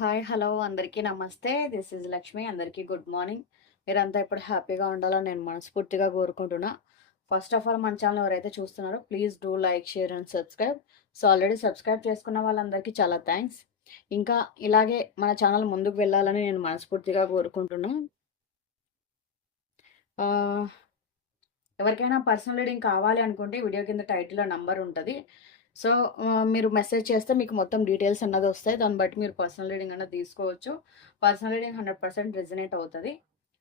Hi hello అందరికీ నమస్తే. This is Lakshmi. అందరికీ గుడ్ మార్నింగ్. మీరంతా ఇప్పుడు హ్యాపీగా ఉండాలని నేను మనస్ఫూర్తిగా కోరుకుంటున్నా. ఫస్ట్ ఆఫ్ ఆల్ మన ఛానల్ ఎవరైతే చూస్తున్నారో please do like share and subscribe. So already subscribe చేసుకున్న వాళ్ళందరికీ చాలా థ్యాంక్స్. ఇంకా ఇలాగే మన ఛానల్ ముందుకు వెళ్ళాలని నేను మనస్ఫూర్తిగా కోరుకుంటున్నా. ఎవరికైనా పర్సనల్ రీడింగ్ కావాలి అనుకుంటే వీడియో కింద టైటిల్లో నంబర్ ఉంటుంది. సో మీరు మెసేజ్ చేస్తే మీకు మొత్తం డీటెయిల్స్ అన్నది వస్తాయి. దాన్ని బట్టి మీరు పర్సనల్ రీడింగ్ అన్నది తీసుకోవచ్చు. Personal reading hundred percent resonate అవుతుంది.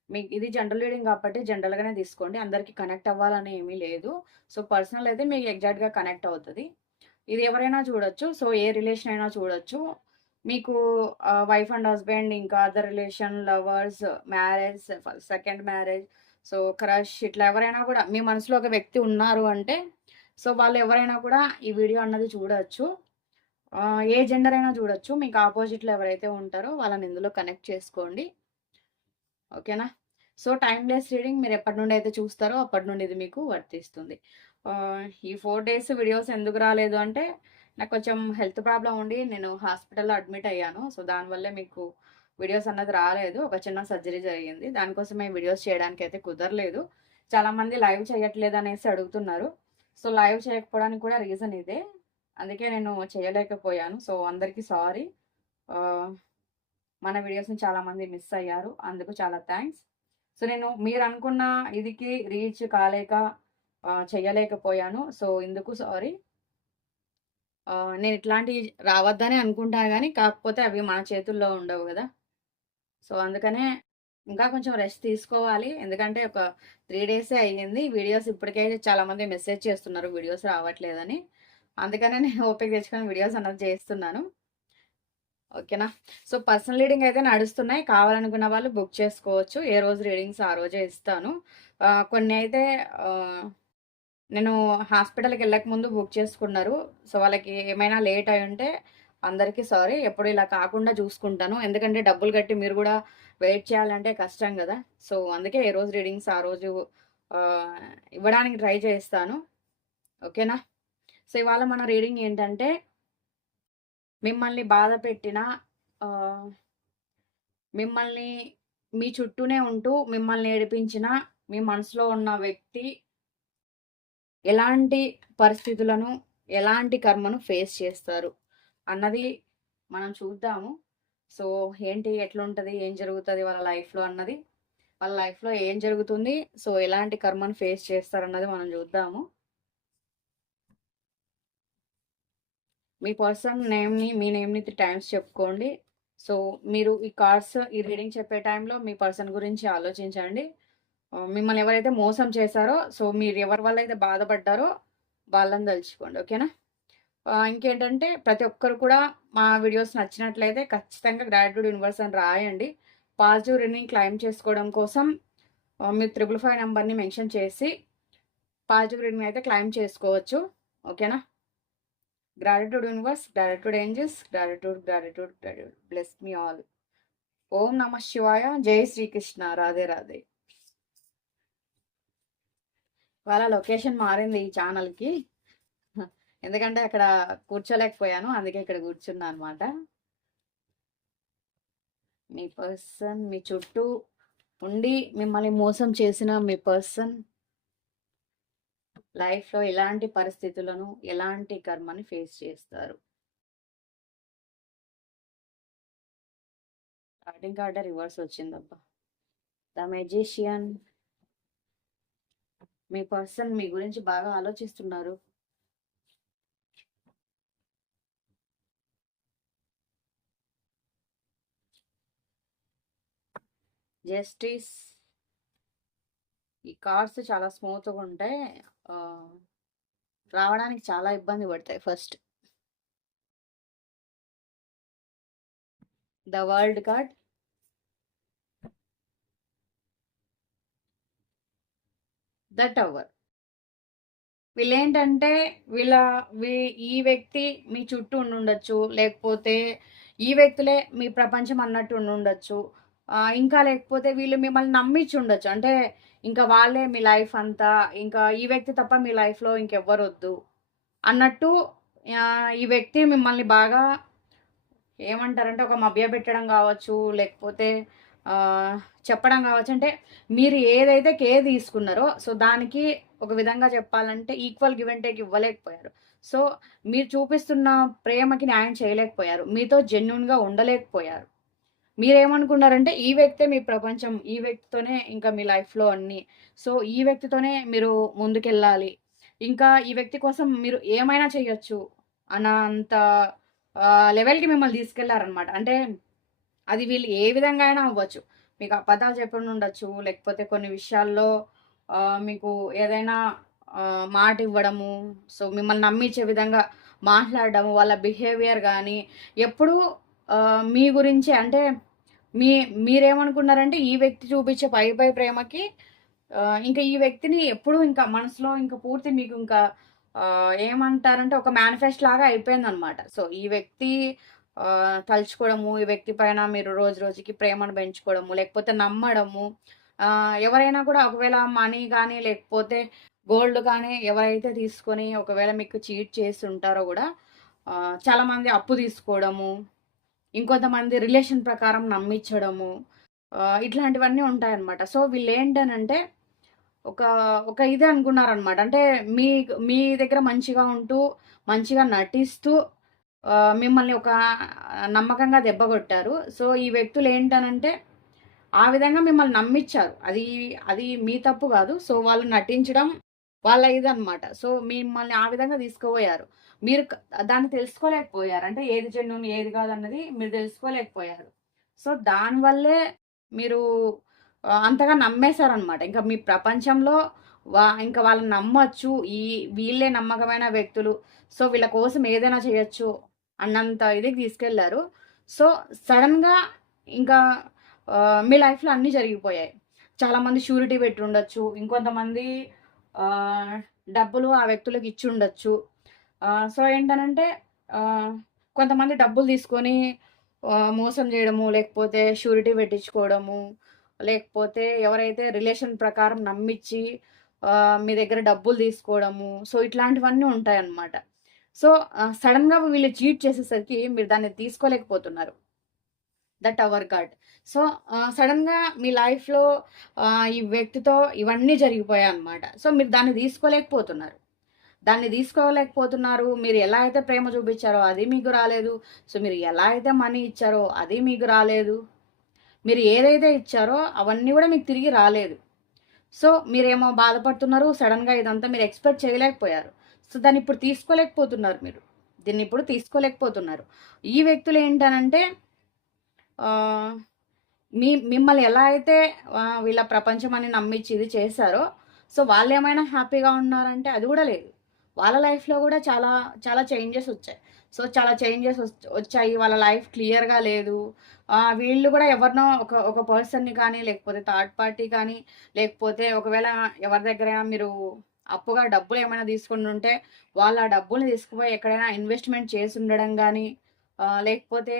మీకు ఇది జనరల్ రీడింగ్ కాబట్టి జనరల్గానే తీసుకోండి. అందరికీ కనెక్ట్ అవ్వాలని ఏమీ లేదు. సో పర్సనల్ అయితే మీకు ఎగ్జాక్ట్గా కనెక్ట్ అవుతుంది. ఇది ఎవరైనా చూడొచ్చు. సో ఏ రిలేషన్ అయినా చూడొచ్చు. మీకు వైఫ్ అండ్ హస్బెండ్ ఇంకా other relation lovers marriage second marriage so crush ఇట్లా ఎవరైనా కూడా మీ మనసులో ఒక వ్యక్తి ఉన్నారు అంటే సో వాళ్ళు ఎవరైనా కూడా ఈ వీడియో అన్నది చూడవచ్చు ఏ జెండర్ అయినా చూడొచ్చు. మీకు ఆపోజిట్లో ఎవరైతే ఉంటారో వాళ్ళని ఇందులో కనెక్ట్ చేసుకోండి. ఓకేనా? సో టైమ్లెస్ రీడింగ్ మీరు ఎప్పటి నుండి అయితే చూస్తారో అప్పటి నుండి ఇది మీకు వర్తిస్తుంది. ఈ ఫోర్ డేస్ వీడియోస్ ఎందుకు రాలేదు అంటే నాకు కొంచెం హెల్త్ ప్రాబ్లం ఉండి నేను హాస్పిటల్లో అడ్మిట్ అయ్యాను. సో దానివల్లే మీకు వీడియోస్ అన్నది రాలేదు. ఒక చిన్న సర్జరీ జరిగింది. దానికోసమే వీడియోస్ చేయడానికి అయితే కుదరలేదు చాలామంది లైవ్ చేయట్లేదు అనేసి అడుగుతున్నారు. సో లైవ్ చేయకపోవడానికి కూడా రీజన్ ఇదే. అందుకే నేను చేయలేకపోయాను. సో అందరికీ సారీ. మన వీడియోస్ని చాలామంది మిస్ అయ్యారు. అందుకు చాలా థ్యాంక్స్. సో నేను మీరు అనుకున్న ఇదికి రీచ్ కాలేక చేయలేకపోయాను. సో ఇందుకు సారీ. నేను ఇట్లాంటివి రావద్దని అనుకుంటాను కానీ కాకపోతే అవి మన చేతుల్లో ఉండవు కదా. సో అందుకనే ఇంకా కొంచెం రెస్ట్ తీసుకోవాలి. ఎందుకంటే ఒక త్రీ డేసే అయ్యింది. వీడియోస్ ఇప్పటికే చాలామంది మెసేజ్ చేస్తున్నారు. వీడియోస్ రావట్లేదని. అందుకనే నేను ఓపిక తెచ్చుకొని వీడియోస్ అన్నది చేస్తున్నాను. ఓకేనా? సో పర్సనల్ రీడింగ్ అయితే నడుస్తున్నాయి. కావాలనుకున్న వాళ్ళు బుక్ చేసుకోవచ్చు. ఏ రోజు రీడింగ్స్ ఆ రోజే ఇస్తాను. కొన్ని అయితే నేను హాస్పిటల్కి వెళ్ళక ముందు బుక్ చేసుకున్నారు. సో వాళ్ళకి ఏమైనా లేట్ అయి ఉంటే అందరికీ సారీ ఎప్పుడు ఇలా కాకుండా చూసుకుంటాను. ఎందుకంటే డబ్బులు కట్టి మీరు కూడా వెయిట్ చేయాలంటే కష్టం కదా. సో అందుకే ఏ రోజు రీడింగ్స్ ఆ రోజు ఇవ్వడానికి ట్రై చేస్తాను. ఓకేనా? సో ఇవాళ మన రీడింగ్ ఏంటంటే మిమ్మల్ని బాధ పెట్టిన మిమ్మల్ని మీ చుట్టూనే ఉంటూ మిమ్మల్ని ఏడిపించిన మీ మనసులో ఉన్న వ్యక్తి ఎలాంటి పరిస్థితులను ఎలాంటి కర్మను ఫేస్ చేస్తారు అన్నది మనం చూద్దాము. సో ఏంటి ఎట్లుంటుంది? ఏం జరుగుతుంది వాళ్ళ లైఫ్లో అన్నది? వాళ్ళ లైఫ్లో ఏం జరుగుతుంది? సో ఎలాంటి కర్మను ఫేస్ చేస్తారన్నది మనం చూద్దాము. మీ పర్సన్ నేమ్ని మీ నేమ్ని త్రీ టైమ్స్ చెప్పుకోండి. సో మీరు ఈ కార్డ్స్ ఈ రీడింగ్ చెప్పే టైంలో మీ పర్సన్ గురించి ఆలోచించండి. మిమ్మల్ని ఎవరైతే మోసం చేశారో సో మీరు ఎవరి వల్ల అయితే బాధపడ్డారో వాళ్ళని తలుచుకోండి ఓకేనా? ఇంకేంటంటే ప్రతి ఒక్కరు కూడా మా వీడియోస్ నచ్చినట్లయితే ఖచ్చితంగా గ్రాట్యూడ్ యూనివర్స్ అని రాయండి. పాజిటివ్ రీడింగ్ క్లైమ్ చేసుకోవడం కోసం మీ మీరు త్రిబుల్ ఫైవ్ నెంబర్ని మెన్షన్ చేసి పాజిటివ్ రీడింగ్ అయితే క్లైమ్ చేసుకోవచ్చు. ఓకేనా? Gratitude universe gratitude angels gratitude gratitude gratitude bless me all ఓం నమ శివాయ. జై శ్రీకృష్ణ. రాధే రాధే. వాళ్ళ లొకేషన్ మారింది ఈ ఛానల్కి ఎందుకంటే అక్కడ కూర్చోలేకపోయాను. అందుకే ఇక్కడ కూర్చున్నా అనమాట మీ పర్సన్ మీ చుట్టూ ఉండి మిమ్మల్ని మోసం చేసిన మీ పర్సన్ లైఫ్లో ఎలాంటి పరిస్థితులను ఎలాంటి కర్మని ఫేస్ చేస్తారు? స్టార్టింగ్ కార్డ్ రివర్స్ వచ్చిందబ్బా. ద మెజిషియన్ మీ పర్సన్ మీ గురించి బాగా ఆలోచిస్తున్నారు. జస్టిస్ ఈ కార్స్ చాలా స్మూత్గా ఉంటాయి. రావడానికి చాలా ఇబ్బంది పడతాయి first. The world card. The tower. వీళ్ళేంటంటే వీళ్ళ వీ- ఈ వ్యక్తి మీ చుట్టూ ఉండుండొచ్చు. లేకపోతే ఈ వ్యక్తులే మీ ప్రపంచం అన్నట్టు ఉండుండొచ్చు. ఇంకా లేకపోతే వీళ్ళు మిమ్మల్ని నమ్మించి ఉండొచ్చు. అంటే ఇంకా వాళ్ళే మీ లైఫ్ అంతా ఇంకా ఈ వ్యక్తి తప్ప మీ లైఫ్లో ఇంకెవ్వరు వద్దు అన్నట్టు ఈ వ్యక్తి మిమ్మల్ని బాగా ఏమంటారంటే ఒక మభ్య పెట్టడం కావచ్చు లేకపోతే చెప్పడం కావచ్చు. అంటే మీరు ఏదైతే కేర్ తీసుకున్నారో సో దానికి ఒక విధంగా చెప్పాలంటే ఈక్వల్ గివ్ అండ్ టేక్ ఇవ్వలేకపోయారు. సో మీరు చూపిస్తున్న ప్రేమకి న్యాయం చేయలేకపోయారు. మీతో జెన్యున్గా ఉండలేకపోయారు. మీరేమనుకున్నారంటే ఈ వ్యక్తే మీ ప్రపంచం ఈ వ్యక్తితోనే ఇంకా మీ లైఫ్లో అన్నీ. సో ఈ వ్యక్తితోనే మీరు ముందుకెళ్ళాలి. ఇంకా ఈ వ్యక్తి కోసం మీరు ఏమైనా చేయొచ్చు అన్న అంత లెవెల్కి మిమ్మల్ని తీసుకెళ్ళారనమాట అంటే అది వీళ్ళు ఏ విధంగా అయినా అవ్వచ్చు. మీకు అబద్ధాలు చెప్పండి ఉండొచ్చు. లేకపోతే కొన్ని విషయాల్లో మీకు ఏదైనా మాట ఇవ్వడము సో మిమ్మల్ని నమ్మించే విధంగా మాట్లాడడము వాళ్ళ బిహేవియర్ కానీ ఎప్పుడూ మీ గురించి అంటే మీ మీరేమనుకున్నారంటే ఈ వ్యక్తి చూపించే పై పై ప్రేమకి ఇంకా ఈ వ్యక్తిని ఎప్పుడు ఇంకా మనసులో ఇంకా పూర్తి మీకు ఇంకా ఏమంటారంటే ఒక మేనిఫెస్ట్ లాగా అయిపోయింది అనమాట సో ఈ వ్యక్తి తలుచుకోవడము ఈ వ్యక్తి పైన మీరు రోజు రోజుకి ప్రేమను పెంచుకోవడము లేకపోతే నమ్మడము ఎవరైనా కూడా ఒకవేళ మనీ కానీ లేకపోతే గోల్డ్ కానీ ఎవరైతే తీసుకొని ఒకవేళ మీకు చీట్ చేసి ఉంటారో కూడా చాలామంది అప్పు తీసుకోవడము ఇంకొంతమంది రిలేషన్ ప్రకారం నమ్మించడము ఇట్లాంటివన్నీ ఉంటాయన్నమాట. సో వీళ్ళు ఏంటనంటే ఒక ఒక ఇదే అనుకున్నారనమాట అంటే మీ మీ దగ్గర మంచిగా ఉంటూ మంచిగా నటిస్తూ మిమ్మల్ని ఒక నమ్మకంగా దెబ్బకొట్టారు సో ఈ వ్యక్తులు ఏంటనంటే ఆ విధంగా మిమ్మల్ని నమ్మించారు అది అది మీ తప్పు కాదు. సో వాళ్ళు నటించడం వాళ్ళ ఇది సో మిమ్మల్ని ఆ విధంగా తీసుకుపోయారు. మీరు దాన్ని తెలుసుకోలేకపోయారు. అంటే ఏది జెన్యున్ ఏది కాదన్నది మీరు తెలుసుకోలేకపోయారు. సో దానివల్లే మీరు అంతగా నమ్మేశారనమాట ఇంకా మీ ప్రపంచంలో వా ఇంకా వాళ్ళని నమ్మచ్చు. ఈ వీళ్ళే నమ్మకమైన వ్యక్తులు. సో వీళ్ళ కోసం ఏదైనా చేయొచ్చు అన్నంత ఇది తీసుకెళ్ళారు. సో సడన్గా ఇంకా మీ లైఫ్లో అన్నీ జరిగిపోయాయి. చాలామంది షూరిటీ పెట్టి ఉండొచ్చు ఇంకొంతమంది డబ్బులు ఆ వ్యక్తులకు ఇచ్చి ఉండొచ్చు. సో ఏంటనంటే కొంతమంది డబ్బులు తీసుకొని మోసం చేయడము లేకపోతే షూరిటీ పెట్టించుకోవడము లేకపోతే ఎవరైతే రిలేషన్ ప్రకారం నమ్మించి మీ దగ్గర డబ్బులు తీసుకోవడము సో ఇట్లాంటివన్నీ ఉంటాయన్నమాట. సో సడన్గా వీళ్ళు చీట్ చేసేసరికి మీరు దాన్ని తీసుకోలేకపోతున్నారు. That our god. సో సడన్గా మీ లైఫ్లో ఈ వ్యక్తితో ఇవన్నీ జరిగిపోయాయి అనమాట సో మీరు దాన్ని తీసుకోలేకపోతున్నారు. దాన్ని తీసుకోలేకపోతున్నారు. మీరు ఎలా అయితే ప్రేమ చూపించారో అది మీకు రాలేదు. సో మీరు ఎలా అయితే మనీ ఇచ్చారో అది మీకు రాలేదు. మీరు ఏదైతే ఇచ్చారో అవన్నీ కూడా మీకు తిరిగి రాలేదు. సో మీరేమో బాధపడుతున్నారు. సడన్గా ఇదంతా మీరు ఎక్స్పెక్ట్ చేయలేకపోయారు. సో దాన్ని ఇప్పుడు తీసుకోలేకపోతున్నారు మీరు. దీన్ని ఇప్పుడు తీసుకోలేకపోతున్నారు. ఈ వ్యక్తులు ఏంటనంటే మీ మిమ్మల్ని ఎలా అయితే వీళ్ళ ప్రపంచం అని నమ్మించి ఇది చేశారో సో వాళ్ళు ఏమైనా హ్యాపీగా ఉన్నారంటే అది కూడా లేదు. వాళ్ళ లైఫ్లో కూడా చాలా చాలా చేంజెస్ వచ్చాయి. సో చాలా చేంజెస్ వచ్చాయి. వాళ్ళ లైఫ్ క్లియర్గా లేదు. వీళ్ళు కూడా ఎవరినో ఒక ఒక పర్సన్ని కానీ లేకపోతే థర్డ్ పార్టీ కానీ లేకపోతే ఒకవేళ ఎవరి దగ్గర మీరు అప్పుగా డబ్బులు ఏమైనా తీసుకుని ఉంటే వాళ్ళ ఆ డబ్బులు తీసుకుపోయి ఎక్కడైనా ఇన్వెస్ట్మెంట్ చేసి ఉండడం కానీ లేకపోతే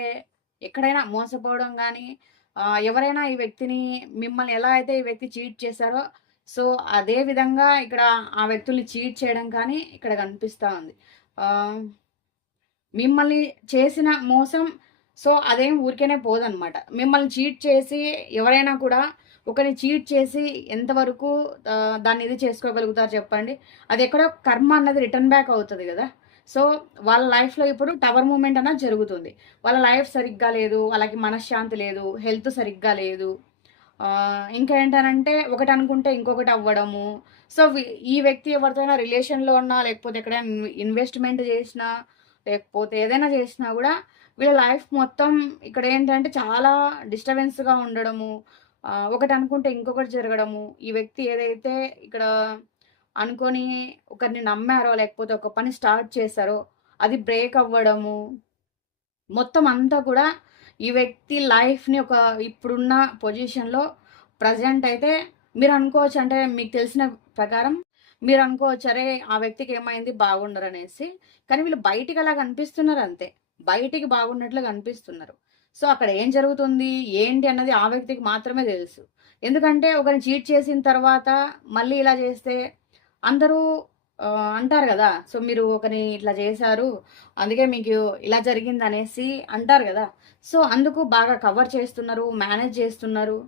ఎక్కడైనా మోసపోవడం కానీ ఎవరైనా ఈ వ్యక్తిని మిమ్మల్ని ఎలా అయితే ఈ వ్యక్తి చీట్ చేశారో సో అదే విధంగా ఇక్కడ ఆ వ్యక్తుల్ని చీట్ చేయడం కానీ ఇక్కడ కనిపిస్తూ ఉంది. మిమ్మల్ని చేసిన మోసం సో అదేం ఊరికేనే పోదనమాట. మిమ్మల్ని చీట్ చేసి ఎవరైనా కూడా ఒకరిని చీట్ చేసి ఎంతవరకు దాన్ని ఇది చేసుకోగలుగుతారు చెప్పండి. అది ఎక్కడో కర్మ అన్నది రిటర్న్ బ్యాక్ అవుతుంది కదా. సో వాళ్ళ లైఫ్లో ఇప్పుడు టవర్ మూమెంట్ అన్నది జరుగుతుంది. వాళ్ళ లైఫ్ సరిగ్గా లేదు వాళ్ళకి మనశ్శాంతి లేదు హెల్త్ సరిగ్గా లేదు. ఇంకా ఏంటనంటే ఒకటి అనుకుంటే ఇంకొకటి అవ్వడము. సో ఈ వ్యక్తి ఎవరితోనైనా రిలేషన్లో ఉన్నా లేకపోతే ఎక్కడైనా ఇన్వెస్ట్మెంట్ చేసినా లేకపోతే ఏదైనా చేసినా కూడా వీళ్ళ లైఫ్ మొత్తం ఇక్కడ ఏంటంటే చాలా డిస్టర్బెన్స్గా ఉండడము. ఒకటి అనుకుంటే ఇంకొకటి జరగడము. ఈ వ్యక్తి ఏదైతే ఇక్కడ అనుకొని ఒకరిని నమ్మారో లేకపోతే ఒక పని స్టార్ట్ చేశారో అది బ్రేక్ అవ్వడము. మొత్తం అంతా కూడా ఈ వ్యక్తి లైఫ్ని ఒక ఇప్పుడున్న పొజిషన్లో ప్రజెంట్ అయితే మీరు అనుకోవచ్చు అంటే మీకు తెలిసిన ప్రకారం మీరు అనుకోవచ్చు అరే ఆ వ్యక్తికి ఏమైంది? బాగుండరు అనేసి. కానీ వీళ్ళు బయటికి అలా కనిపిస్తున్నారు అంతే. బయటికి బాగున్నట్లు కనిపిస్తున్నారు. సో అక్కడ ఏం జరుగుతుంది? ఏంటి అన్నది ఆ వ్యక్తికి మాత్రమే తెలుసు. ఎందుకంటే ఒకరిని చీట్ చేసిన తర్వాత మళ్ళీ ఇలా చేస్తే అందరూ అంటారు కదా సో, మీరు ఒకరిని ఇట్లా చేశారు. అందుకే మీకు ఇలా జరిగింది అనేసి అంటారు కదా సో, అందుకు బాగా కవర్ చేస్తున్నారు. మేనేజ్ చేస్తున్నారు.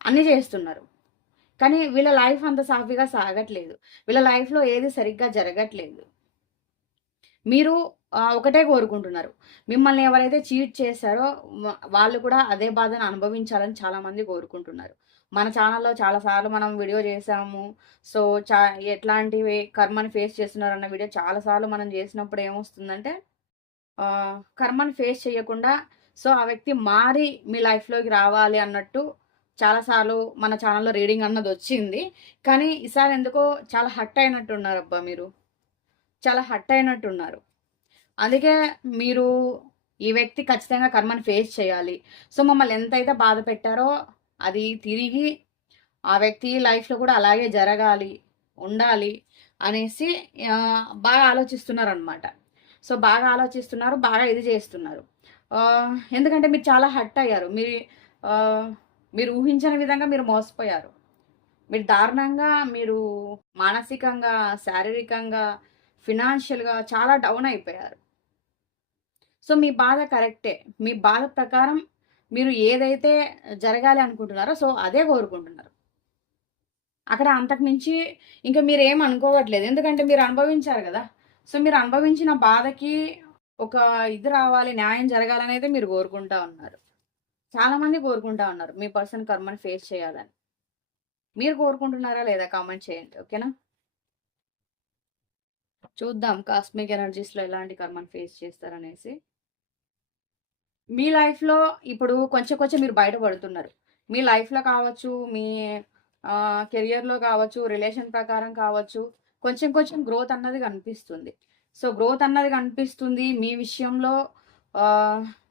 అన్నీ చేస్తున్నారు. కానీ వీళ్ళ లైఫ్ అంత సాఫీగా సాగట్లేదు. వీళ్ళ లైఫ్‌లో ఏది సరిగ్గా జరగట్లేదు. మీరు ఒకటే కోరుకుంటున్నారు. మిమ్మల్ని ఎవరైతే చీట్ చేశారో వాళ్ళు కూడా అదే బాధను అనుభవించాలని చాలామంది కోరుకుంటున్నారు. మన ఛానల్‌లో చాలా సార్లు మనం వీడియో చేశాము. సో, చా ఎట్లాంటివి కర్మని ఫేస్ చేస్తున్నారన్న వీడియో చాలా సార్లు మనం చేసినప్పుడు ఏమొస్తుందంటే కర్మని ఫేస్ చేయకుండా సో, ఆ వ్యక్తి మారి మీ లైఫ్‌లోకి రావాలి అన్నట్టు చాలా సార్లు మన ఛానల్‌లో రీడింగ్ అన్నది వచ్చింది కానీ ఈసారి ఎందుకో చాలా హట్ హర్ట్ అయినట్టున్నారబ్బా మీరు. చాలా హట్ అయినట్టున్నారు. అందుకే మీరు ఈ వ్యక్తి ఖచ్చితంగా కర్మని ఫేస్ చేయాలి. సో, మమ్మల్ని ఎంతైతే బాధ పెట్టారో అది తిరిగి ఆ వ్యక్తి లైఫ్‌లో కూడా అలాగే జరగాలి, ఉండాలి అనేసి బాగా బాగా ఆలోచిస్తున్నారనమాట. సో, బాగా ఆలోచిస్తున్నారు. బాగా ఇది చేస్తున్నారు. ఎందుకంటే మీరు చాలా హట్ అయ్యారు. మీరు మీరు ఊహించని విధంగా మీరు మోసపోయారు. మీరు దారుణంగా మీరు మానసికంగా, శారీరకంగా, ఫినాన్షియల్‌గా చాలా డౌన్ అయిపోయారు. సో, మీ బాధ కరెక్టే. మీ బాధ ప్రకారం మీరు ఏదైతే జరగాలి అనుకుంటున్నారో సో, అదే కోరుకుంటున్నారు. అక్కడ అంతకుమించి ఇంకా మీరు మీరేం అనుకోవట్లేదు. ఎందుకంటే మీరు అనుభవించారు కదా సో, మీరు అనుభవించిన బాధకి ఒక ఇది రావాలి, న్యాయం జరగాలని అయితే మీరు కోరుకుంటా ఉన్నారు. చాలామంది కోరుకుంటా ఉన్నారు. మీ పర్సన్ కర్మని ఫేస్ చేయాలని. మీరు కోరుకుంటున్నారా లేదా కామెంట్ చేయండి. ఓకేనా? చూద్దాం కాస్మిక్ ఎనర్జీస్‌లో ఎలాంటి కర్మని ఫేస్ చేస్తారనేసి. మీ లైఫ్‌లో ఇప్పుడు కొంచెం కొంచెం మీరు బయటపడుతున్నారు. మీ లైఫ్‌లో కావచ్చు, మీ కెరియర్‌లో కావచ్చు, రిలేషన్ ప్రకారం కావచ్చు, కొంచెం కొంచెం గ్రోత్ అన్నది కనిపిస్తుంది. సో, గ్రోత్ అన్నది కనిపిస్తుంది. మీ విషయంలో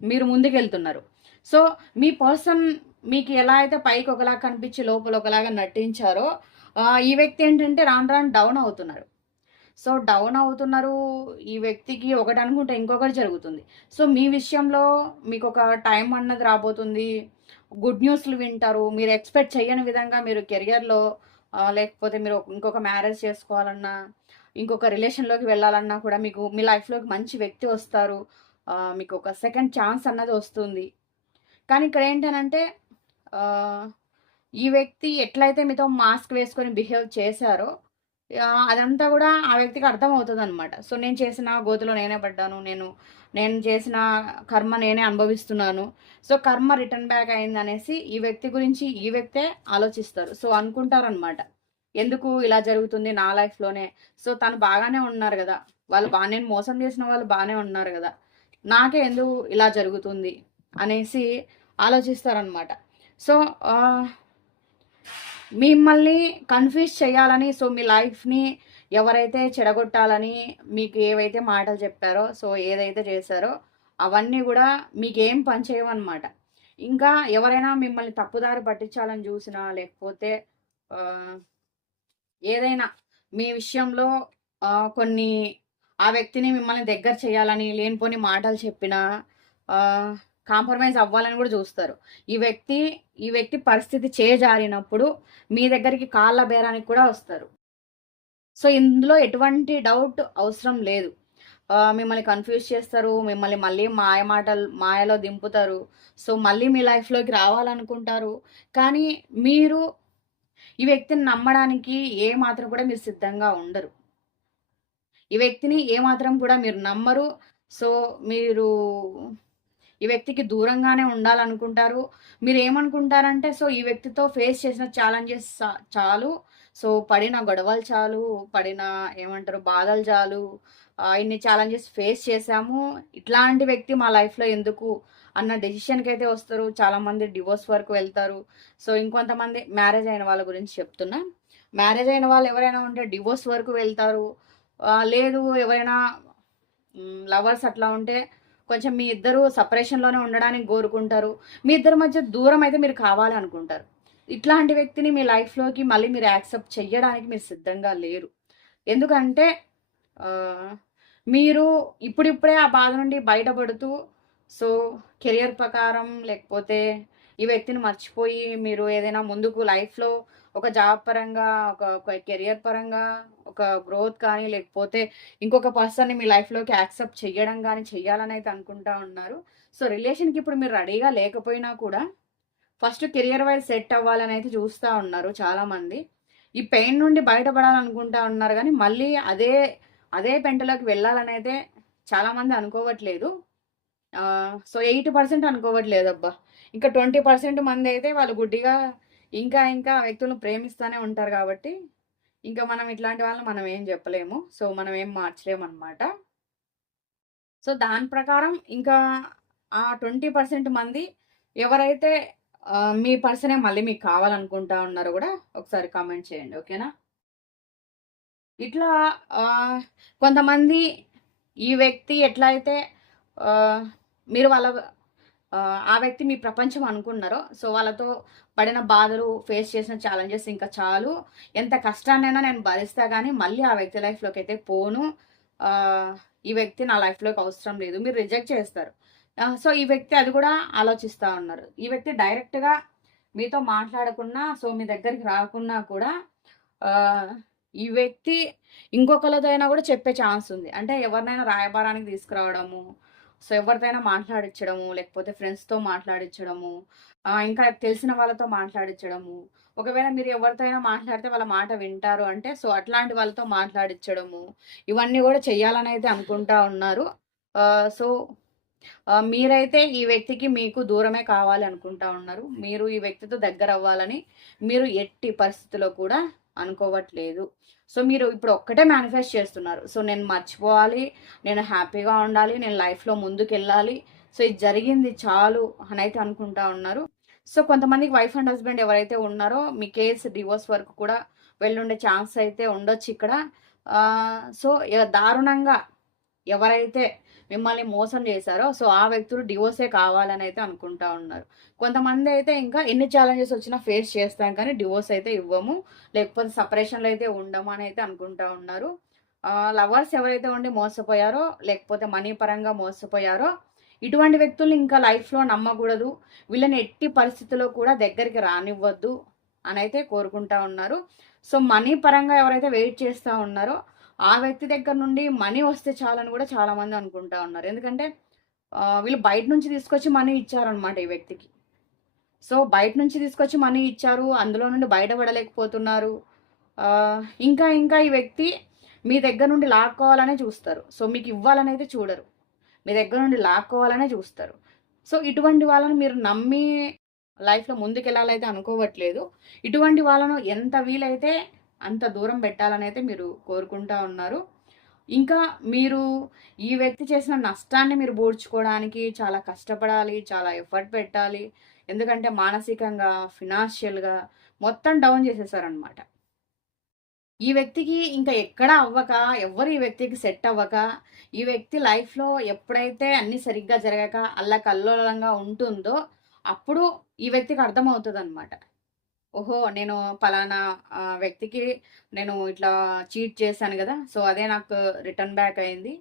మీరు ముందుకెళ్తున్నారు. సో, మీ పర్సన్ మీకు ఎలా అయితే పైకి ఒకలాగా కనిపించి లోపల ఒకలాగా నటించారో ఈ వ్యక్తి ఏంటంటే రాను రాను డౌన్ అవుతున్నారు. సో, డౌన్ అవుతున్నారు. ఈ వ్యక్తికి ఒకటి అనుకుంటే ఇంకొకటి జరుగుతుంది. సో, మీ విషయంలో మీకు ఒక టైం అన్నది రాబోతుంది. గుడ్ న్యూస్‌లు వింటారు. మీరు ఎక్స్‌పెక్ట్ చేయని విధంగా మీరు కెరియర్‌లో లేకపోతే మీరు ఇంకొక మ్యారేజ్ చేసుకోవాలన్నా, ఇంకొక రిలేషన్‌లోకి వెళ్ళాలన్నా కూడా మీకు మీ లైఫ్‌లోకి మంచి వ్యక్తి వస్తారు. మీకు మీకొక సెకండ్ ఛాన్స్ అన్నది వస్తుంది. కానీ ఇక్కడ ఏంటనంటే ఈ వ్యక్తి ఎట్లయితే మీతో మాస్క్ వేసుకొని బిహేవ్ చేశారో అదంతా కూడా ఆ వ్యక్తికి అర్థమవుతదనమాట. సో, నేను చేసిన గోతిలో నేనే పడ్డాను. నేను నేను చేసిన కర్మ నేనే అనుభవిస్తున్నాను. సో, కర్మ రిటర్న్ బ్యాక్ అయింది అనేసి ఈ వ్యక్తి గురించి ఈ వ్యక్తే ఆలోచిస్తారు. సో, అనుకుంటారనమాట. ఎందుకు ఇలా జరుగుతుంది నా లైఫ్‌లోనే. సో, తను బాగానే ఉన్నారు కదా వాళ్ళు బాగా నేను మోసం చేసిన వాళ్ళు బాగానే ఉన్నారు కదా నాకే ఎందుకు ఇలా జరుగుతుంది అనేసి ఆలోచిస్తారనమాట. సో, మిమ్మల్ని కన్‌ఫ్యూజ్ చేయాలని సో, మీ లైఫ్‌ని ఎవరైతే చెడగొట్టాలని మీకు ఏవైతే మాటలు చెప్పారో, సో, ఏదైతే చేశారో అవన్నీ కూడా మీకేం పనిచేయవనమాట. ఇంకా ఎవరైనా మిమ్మల్ని తప్పుదారి పట్టించాలని చూసినా లేకపోతే ఏదైనా మీ విషయంలో కొన్ని ఆ వ్యక్తిని మిమ్మల్ని దగ్గర చేయాలని లేనిపోని మాటలు చెప్పినా కాంప్రమైజ్ అవ్వాలని కూడా చూస్తారు ఈ వ్యక్తి ఈ వ్యక్తి పరిస్థితి చేజారినప్పుడు మీ దగ్గరికి కాళ్ళ బేరానికి కూడా వస్తారు. సో, ఇందులో ఎటువంటి డౌట్ అవసరం లేదు. మిమ్మల్ని కన్‌ఫ్యూజ్ చేస్తారు. మిమ్మల్ని మళ్ళీ మాయ మాటలు మాయలో దింపుతారు. సో, మళ్ళీ మీ లైఫ్‌లోకి రావాలనుకుంటారు. కానీ మీరు ఈ వ్యక్తిని నమ్మడానికి ఏ మాత్రం కూడా మీరు సిద్ధంగా ఉండరు. ఈ వ్యక్తిని ఏమాత్రం కూడా మీరు నమ్మరు. సో, మీరు ఈ వ్యక్తికి దూరంగానే ఉండాలనుకుంటారు. మీరు ఏమనుకుంటారంటే సో, ఈ వ్యక్తితో ఫేస్ చేసిన ఛాలెంజెస్ చాలు. సో, పడిన గొడవలు చాలు, పడిన ఏమంటారు బాధలు చాలు. ఇన్ని ఛాలెంజెస్ ఫేస్ చేశాము. ఇట్లాంటి వ్యక్తి మా లైఫ్‌లో ఎందుకు అన్న డెసిషన్కి అయితే వస్తారు. చాలామంది డివోర్స్ వరకు వెళ్తారు. సో, ఇంకొంతమంది మ్యారేజ్ అయిన వాళ్ళ గురించి చెప్తున్నా. మ్యారేజ్ అయిన వాళ్ళు ఎవరైనా ఉంటే డివోర్స్ వరకు వెళ్తారు. లేదు ఎవరైనా లవర్స్ అట్లా ఉంటే కొంచెం మీ ఇద్దరు సపరేషన్లోనే ఉండడానికి కోరుకుంటారు. మీ ఇద్దరి మధ్య దూరం అయితే మీరు కావాలనుకుంటారు ఇట్లాంటి వ్యక్తిని మీ లైఫ్‌లోకి మళ్ళీ మీరు యాక్సెప్ట్ చేయడానికి మీరు సిద్ధంగా లేరు. ఎందుకంటే మీరు ఇప్పుడిప్పుడే ఆ బాధ నుండి బయటపడుతూ సో, కెరియర్ ప్రకారం లేకపోతే ఈ వ్యక్తిని మర్చిపోయి మీరు ఏదైనా ముందుకు లైఫ్‌లో ఒక జాబ్ పరంగా ఒక కెరియర్ పరంగా ఒక గ్రోత్ కానీ లేకపోతే ఇంకొక పర్సన్ని మీ లైఫ్లోకి యాక్సెప్ట్ చేయడం కానీ చెయ్యాలని అయితే అనుకుంటా ఉన్నారు. సో రిలేషన్కి ఇప్పుడు మీరు రెడీగా లేకపోయినా కూడా ఫస్ట్ కెరియర్ వైజ్ సెట్ అవ్వాలని అయితే చూస్తూ ఉన్నారు చాలామంది. ఈ పెయిన్ నుండి బయటపడాలనుకుంటా ఉన్నారు కానీ మళ్ళీ అదే అదే పెంటలోకి వెళ్ళాలని అయితే చాలామంది అనుకోవట్లేదు. సో ఎయిటీ పర్సెంట్ అనుకోవట్లేదు అబ్బా ఇంకా ట్వంటీ పర్సెంట్ మంది అయితే వాళ్ళు గుడ్డిగా ఇంకా ఇంకా వ్యక్తులను ప్రేమిస్తూనే ఉంటారు కాబట్టి ఇంకా మనం ఇట్లాంటి వాళ్ళని మనం ఏం చెప్పలేము. సో మనం ఏం మార్చలేము అనమాట సో దాని ప్రకారం ఇంకా ఆ ట్వంటీ పర్సెంట్ మంది ఎవరైతే మీ పర్సనే మళ్ళీ మీకు కావాలనుకుంటా ఉన్నారో కూడా ఒకసారి కామెంట్ చేయండి ఓకేనా? ఇట్లా కొంతమంది ఈ వ్యక్తి ఎట్లయితే మీరు వాళ్ళ ఆ వ్యక్తి మీ ప్రపంచం అనుకున్నారో సో వాళ్ళతో పడిన బాధలు ఫేస్ చేసిన ఛాలెంజెస్ ఇంకా చాలు. ఎంత కష్టాన్నైనా నేను భరిస్తా కానీ మళ్ళీ ఆ వ్యక్తి లైఫ్లోకి అయితే పోను. ఈ వ్యక్తి నా లైఫ్లోకి అవసరం లేదు. మీరు రిజెక్ట్ చేస్తారు. సో ఈ వ్యక్తి అది కూడా ఆలోచిస్తూ ఉన్నారు. ఈ వ్యక్తి డైరెక్ట్గా మీతో మాట్లాడకుండా సో మీ దగ్గరికి రాకున్నా కూడా ఈ వ్యక్తి ఇంకొకరితో అయినా కూడా చెప్పే ఛాన్స్ ఉంది. అంటే ఎవరినైనా రాయబారానికి తీసుకురావడము సో ఎవరితోనైనా మాట్లాడించడము లేకపోతే ఫ్రెండ్స్తో మాట్లాడించడము ఇంకా తెలిసిన వాళ్ళతో మాట్లాడించడము ఒకవేళ మీరు ఎవరితో మాట్లాడితే వాళ్ళ మాట వింటారు అంటే సో అట్లాంటి వాళ్ళతో మాట్లాడించడము ఇవన్నీ కూడా చెయ్యాలని అయితే అనుకుంటా ఉన్నారు. సో మీరైతే ఈ వ్యక్తికి మీకు దూరమే కావాలి అనుకుంటా ఉన్నారు. మీరు ఈ వ్యక్తితో దగ్గర అవ్వాలని మీరు ఎట్టి పరిస్థితిలో కూడా అనుకోవట్లేదు. సో మీరు ఇప్పుడు ఒక్కటే మేనిఫెస్ట్ చేస్తున్నారు. సో నేను మర్చిపోవాలి నేను హ్యాపీగా ఉండాలి నేను లైఫ్లో ముందుకు వెళ్ళాలి సో ఇది జరిగింది చాలు అని అయితే అనుకుంటా ఉన్నారు. సో కొంతమందికి వైఫ్ అండ్ హస్బెండ్ ఎవరైతే ఉన్నారో మీ కేసు డివోర్స్ వరకు కూడా వెళ్ళుండే ఛాన్స్ అయితే ఉండొచ్చు ఇక్కడ. సో దారుణంగా ఎవరైతే మిమ్మల్ని మోసం చేశారో సో ఆ వ్యక్తులు డివోర్సే కావాలని అయితే అనుకుంటా ఉన్నారు. కొంతమంది అయితే ఇంకా ఎన్ని ఛాలెంజెస్ వచ్చినా ఫేస్ చేస్తాం కానీ డివోర్స్ అయితే ఇవ్వము. లేకపోతే సపరేషన్లో అయితే ఉండము అని అయితే అనుకుంటా ఉన్నారు. లవర్స్ ఎవరైతే ఉండి మోసపోయారో లేకపోతే మనీ పరంగా మోసపోయారో ఇటువంటి వ్యక్తుల్ని ఇంకా లైఫ్లో నమ్మకూడదు. వీళ్ళని ఎట్టి పరిస్థితుల్లో కూడా దగ్గరికి రానివ్వద్దు అని అయితే కోరుకుంటా ఉన్నారు. సో మనీ పరంగా ఎవరైతే వెయిట్ చేస్తూ ఉన్నారో ఆ వ్యక్తి దగ్గర నుండి మనీ వస్తే చాలని కూడా చాలామంది అనుకుంటా ఉన్నారు. ఎందుకంటే వీళ్ళు బయట నుంచి తీసుకొచ్చి మనీ ఇచ్చారనమాట ఈ వ్యక్తికి. సో బయట నుంచి తీసుకొచ్చి మనీ ఇచ్చారు అందులో నుండి బయటపడలేకపోతున్నారు. ఇంకా ఇంకా ఈ వ్యక్తి మీ దగ్గర నుండి లాక్కోవాలనే చూస్తారు. సో మీకు ఇవ్వాలని అయితే చూడరు. మీ దగ్గర నుండి లాక్కోవాలనే చూస్తారు. సో ఇటువంటి వాళ్ళని మీరు నమ్మి లైఫ్లో ముందుకెళ్ళాలైతే అనుకోవట్లేదు. ఇటువంటి వాళ్ళను ఎంత వీలైతే అంత దూరం పెట్టాలని అయితే మీరు కోరుకుంటా ఉన్నారు. ఇంకా మీరు ఈ వ్యక్తి చేసిన నష్టాన్ని మీరు బోడ్చుకోవడానికి చాలా కష్టపడాలి చాలా ఎఫర్ట్ పెట్టాలి. ఎందుకంటే మానసికంగా ఫినాన్షియల్గా మొత్తం డౌన్ చేసేసారనమాట ఈ వ్యక్తికి ఇంకా ఎక్కడ అవ్వక ఎవరు ఈ వ్యక్తికి సెట్ అవ్వక ఈ వ్యక్తి లైఫ్లో ఎప్పుడైతే అన్ని సరిగ్గా జరగక అల్లకల్లోలంగా ఉంటుందో అప్పుడు ఈ వ్యక్తికి అర్థమవుతుంది అనమాట ఓహో! నేను పలానా వ్యక్తికి నేను ఇట్లా చీట్ చేశాను కదా! సో అదే నాకు రిటర్న్ బ్యాక్ అయింది.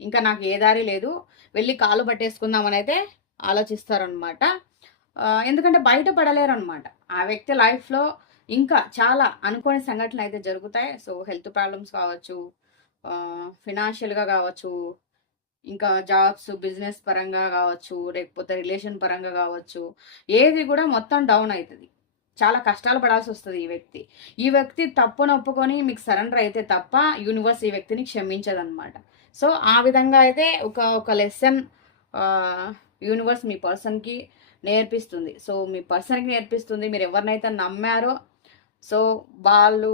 ఇంకా నాకు ఏ దారి లేదు. వెళ్ళి కాలు పట్టేసుకుందామని అయితే ఆలోచిస్తారనమాట ఎందుకంటే బయట పడలేరు అనమాట ఆ వ్యక్తి లైఫ్లో ఇంకా చాలా అనుకోని సంఘటనలు అయితే జరుగుతాయి. సో హెల్త్ ప్రాబ్లమ్స్ కావచ్చు ఫినాన్షియల్గా కావచ్చు ఇంకా జాబ్స్ బిజినెస్ పరంగా కావచ్చు లేకపోతే రిలేషన్ పరంగా కావచ్చు ఏది కూడా మొత్తం డౌన్ అవుతుంది చాలా కష్టాలు పడాల్సి వస్తుంది ఈ వ్యక్తి. ఈ వ్యక్తి తప్పును ఒప్పుకొని మీకు సరెండర్ అయితే తప్ప యూనివర్స్ ఈ వ్యక్తిని క్షమించదనమాట సో ఆ విధంగా అయితే ఒక ఒక లెసన్ యూనివర్స్ మీ పర్సన్కి నేర్పిస్తుంది. సో మీ పర్సన్కి నేర్పిస్తుంది. మీరు ఎవరినైతే నమ్మారో సో వాళ్ళు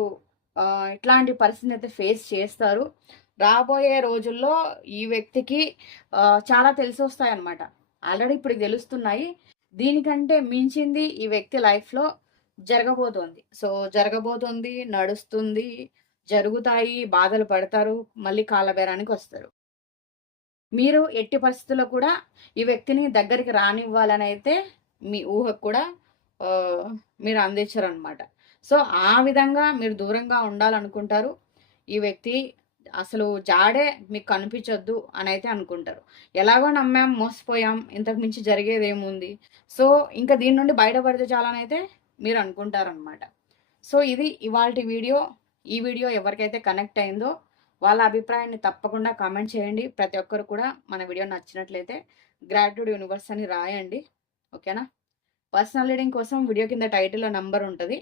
ఇట్లాంటి పరిస్థితిని అయితే ఫేస్ చేస్తారు. రాబోయే రోజుల్లో ఈ వ్యక్తికి చాలా తెలిసి వస్తాయన్నమాట. ఆల్రెడీ ఇప్పుడు తెలుస్తున్నాయి. దీనికంటే మించింది ఈ వ్యక్తి లైఫ్లో జరగబోతోంది. సో జరగబోతోంది నడుస్తుంది జరుగుతాయి బాధలు పడతారు మళ్ళీ కాలబేరానికి వస్తారు. మీరు ఎట్టి పరిస్థితుల్లో కూడా ఈ వ్యక్తిని దగ్గరికి రానివ్వాలని అయితే మీ ఊహకు కూడా మీరు అందించరు సో ఆ విధంగా మీరు దూరంగా ఉండాలనుకుంటారు. ఈ వ్యక్తి అసలు జాడే మీకు కనిపించొద్దు అని అయితే అనుకుంటారు. ఎలాగో నమ్మాం మోసపోయాం ఇంతకు మించి జరిగేది ఏముంది సో ఇంకా దీని నుండి బయటపడితే చాలనైతే అయితే మీరు అనుకుంటారనమాట సో ఇది ఇవాళ వీడియో. ఈ వీడియో ఎవరికైతే కనెక్ట్ అయిందో వాళ్ళ అభిప్రాయాన్ని తప్పకుండా కామెంట్ చేయండి. ప్రతి ఒక్కరు కూడా మన వీడియో నచ్చినట్లయితే గ్రాట్యూడ్ యూనివర్స్ అని రాయండి. ఓకేనా? పర్సనల్ రీడింగ్ కోసం వీడియో కింద టైటిల్‌లో నంబర్ ఉంటుంది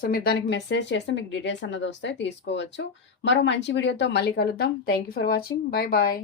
సో మీరు దానికి మెసేజ్ చేస్తే మీకు డీటెయిల్స్ అన్నది వస్తాయి తీసుకోవచ్చు. మరో మంచి వీడియోతో మళ్ళీ కలుద్దాం. Thank you for watching. Bye bye.